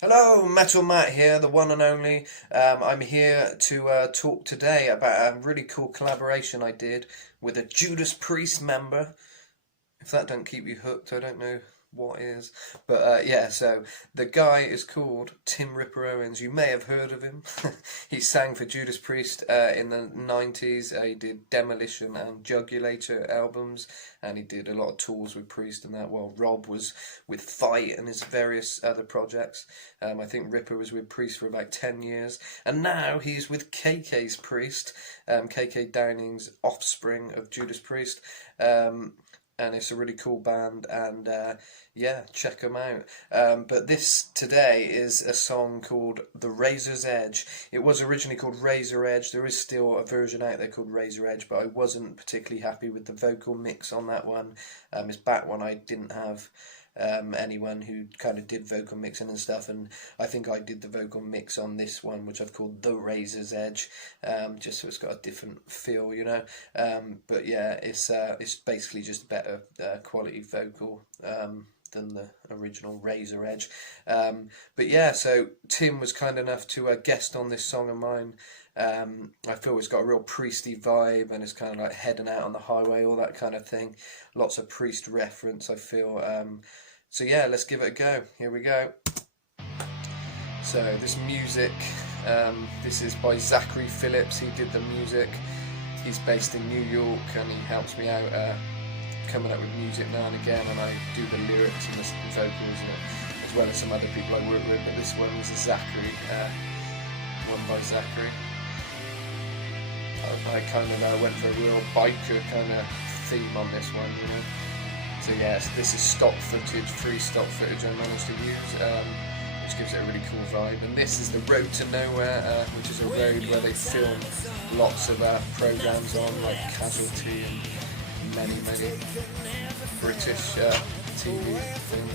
Hello, Metal Matt here, the one and only. I'm here to talk today about a really cool collaboration I did with a Judas Priest member. If that don't keep you hooked, I don't know what is. But yeah, so the guy is called Tim Ripper Owens. You may have heard of him. He sang for Judas Priest in the 90s. He did Demolition and Jugulator albums, and he did a lot of tours with Priest and that. Well, Rob was with Fight and his various other projects. I think Ripper was with Priest for about 10 years, and now he's with KK's Priest, KK Downing's offspring of Judas Priest. And it's a really cool band, and yeah, check them out. But this today is a song called The Razor's Edge. It was originally called Razor Edge. There is still a version out there called Razor Edge, but I wasn't particularly happy with the vocal mix on that one. It's back when I didn't have anyone who kind of did vocal mixing and stuff, and I think I did the vocal mix on this one, which I've called The Razor's Edge, just so it's got a different feel, you know. But yeah, it's basically just better quality vocal than the original Razor Edge. But yeah, so Tim was kind enough to guest on this song of mine. I feel it's got a real Priesty vibe, and it's kind of like heading out on the highway, all that kind of thing. Lots of Priest reference, I feel. So yeah, let's give it a go. Here we go. So this music, this is by Zachary Phillips. He did the music. He's based in New York, and he helps me out coming up with music now and again, and I do the lyrics and the vocals, as well as some other people I work with. But this one was Zachary, one by Zachary. I kind of went for a real biker kind of theme on this one, you know. So yeah, so this is stock footage, free stock footage I managed to use, which gives it a really cool vibe. And this is the Road to Nowhere, which is a road where they film lots of programs on, like Casualty and many British TV things.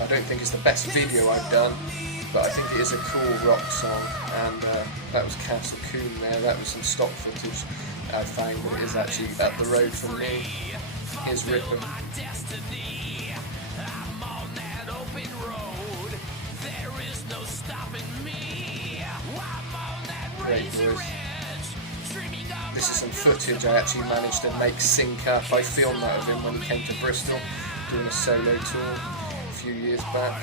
I don't think it's the best video I've done, but I think it is a cool rock song, and that was Castle Coombe there. That was some stock footage I found, but it is actually up the road from me. Here's Ripper. Great voice. This is some footage I actually managed to make sync up. I filmed that of him when he came to Bristol, doing a solo tour a few years back.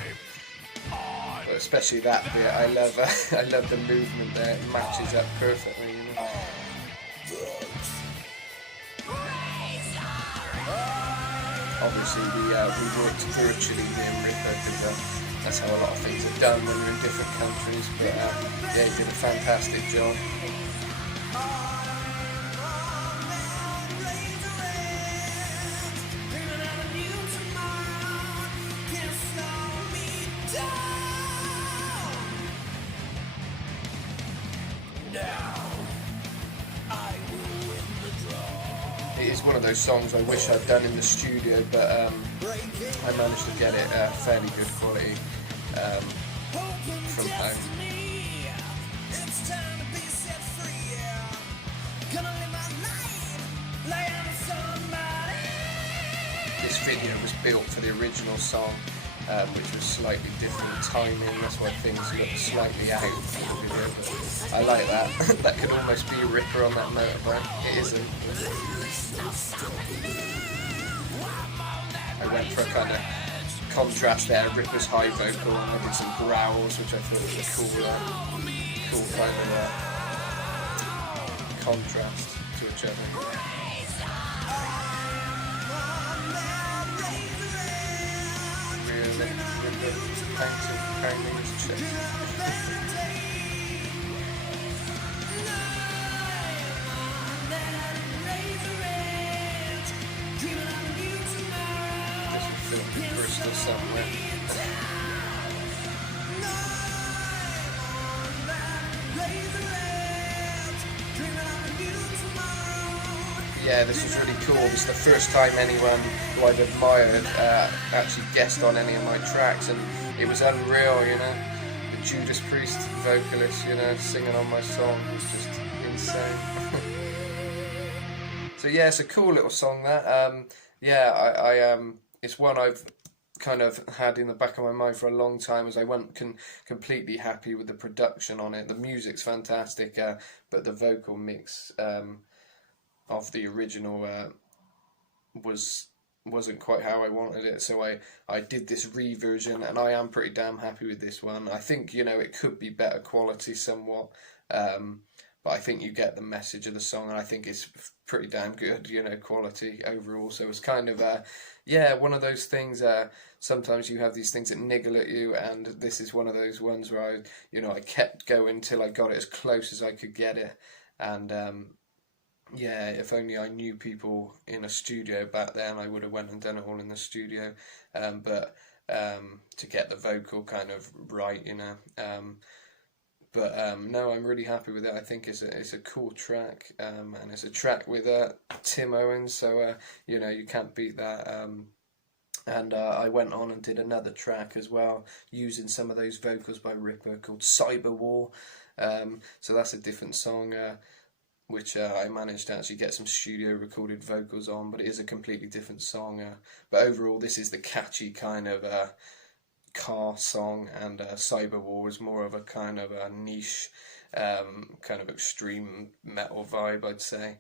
But especially that bit, I love the movement there. It matches up perfectly, you know. Obviously, we worked virtually with Ripper, because that's how a lot of things are done when you're in different countries. But yeah, he did a fantastic job. It is one of those songs I wish I'd done in the studio, but I managed to get it fairly good quality from home. This video was built for the original song, which was slightly different timing. That's why things look slightly out of the video. But I like that. That could almost be a Ripper on that motorbike. It isn't. I went for a kind of contrast there. Ripper's high vocal, and I did some growls, which I thought was a cool kind of contrast to each other. Pounding his chest. Just filmed in Bristol somewhere. Yeah, this was really cool. It was the first time anyone who I've admired actually guessed on any of my tracks, and it was unreal, you know. The Judas Priest vocalist, you know, singing on my song was just insane. So yeah, it's a cool little song that. Yeah, I it's one I've kind of had in the back of my mind for a long time, as I wasn't completely happy with the production on it. The music's fantastic, but the vocal mix of the original was wasn't quite how I wanted it. So I did this reversion, and I am pretty damn happy with this one. I think, you know, it could be better quality somewhat, but I think you get the message of the song, and I think it's pretty damn good, you know, quality overall. So it's kind of yeah, one of those things. Sometimes you have these things that niggle at you, and this is one of those ones where I kept going till I got it as close as I could get it, and yeah, if only I knew people in a studio back then, I would have went and done it all in the studio. But to get the vocal kind of right, you know. But no, I'm really happy with it. I think it's a cool track, and it's a track with Tim Owens, so you know, you can't beat that. And I went on and did another track as well, using some of those vocals by Ripper, called Cyber War. So that's a different song, which I managed to actually get some studio recorded vocals on, but it is a completely different song. But overall, this is the catchy kind of car song, and Cyber War is more of a kind of a niche, kind of extreme metal vibe, I'd say.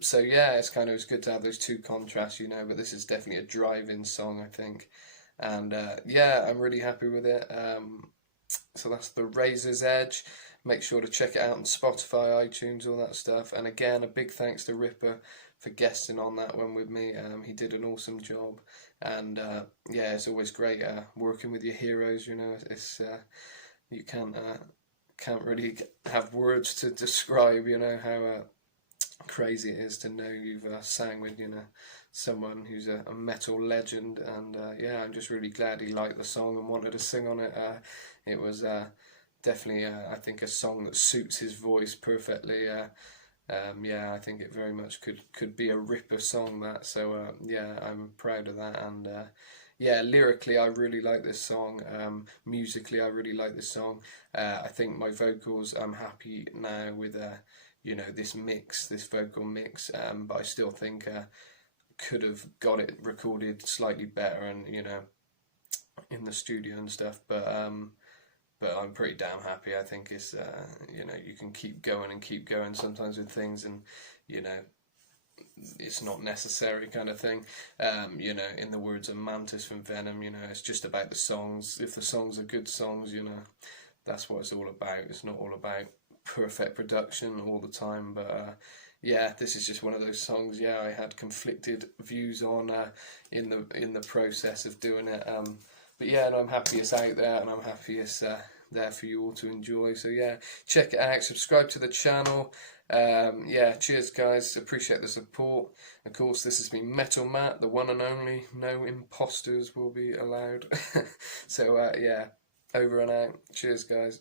So yeah, it's good to have those two contrasts, you know, but this is definitely a drive-in song, I think. And yeah, I'm really happy with it. So that's The Razor's Edge. Make sure to check it out on Spotify, iTunes, all that stuff. And again, a big thanks to Ripper for guesting on that one with me. He did an awesome job. And yeah, it's always great working with your heroes. You know, it's you can't really have words to describe, you know, how crazy it is to know you've sang with, you know, someone who's a metal legend. And yeah, I'm just really glad he liked the song and wanted to sing on it. It was definitely, I think, a song that suits his voice perfectly. Yeah, I think it very much could be a Ripper song, that. So yeah, I'm proud of that. And yeah, lyrically, I really like this song. Musically, I really like this song. I think my vocals, I'm happy now with you know, this vocal mix. But I still think could have got it recorded slightly better, and, you know, in the studio and stuff. But I'm pretty damn happy. I think it's, you know, you can keep going and keep going sometimes with things, and, you know, it's not necessary, kind of thing. You know, in the words of Mantis from Venom, you know, it's just about the songs. If the songs are good songs, you know, that's what it's all about. It's not all about perfect production all the time, but yeah, this is just one of those songs. Yeah, I had conflicted views on in the process of doing it. But yeah, and I'm happy it's out there, and I'm happy it's there for you all to enjoy. So yeah, check it out, subscribe to the channel. Yeah, cheers guys, appreciate the support. Of course, this has been Metal Matt, the one and only. No imposters will be allowed. So yeah, over and out. Cheers guys.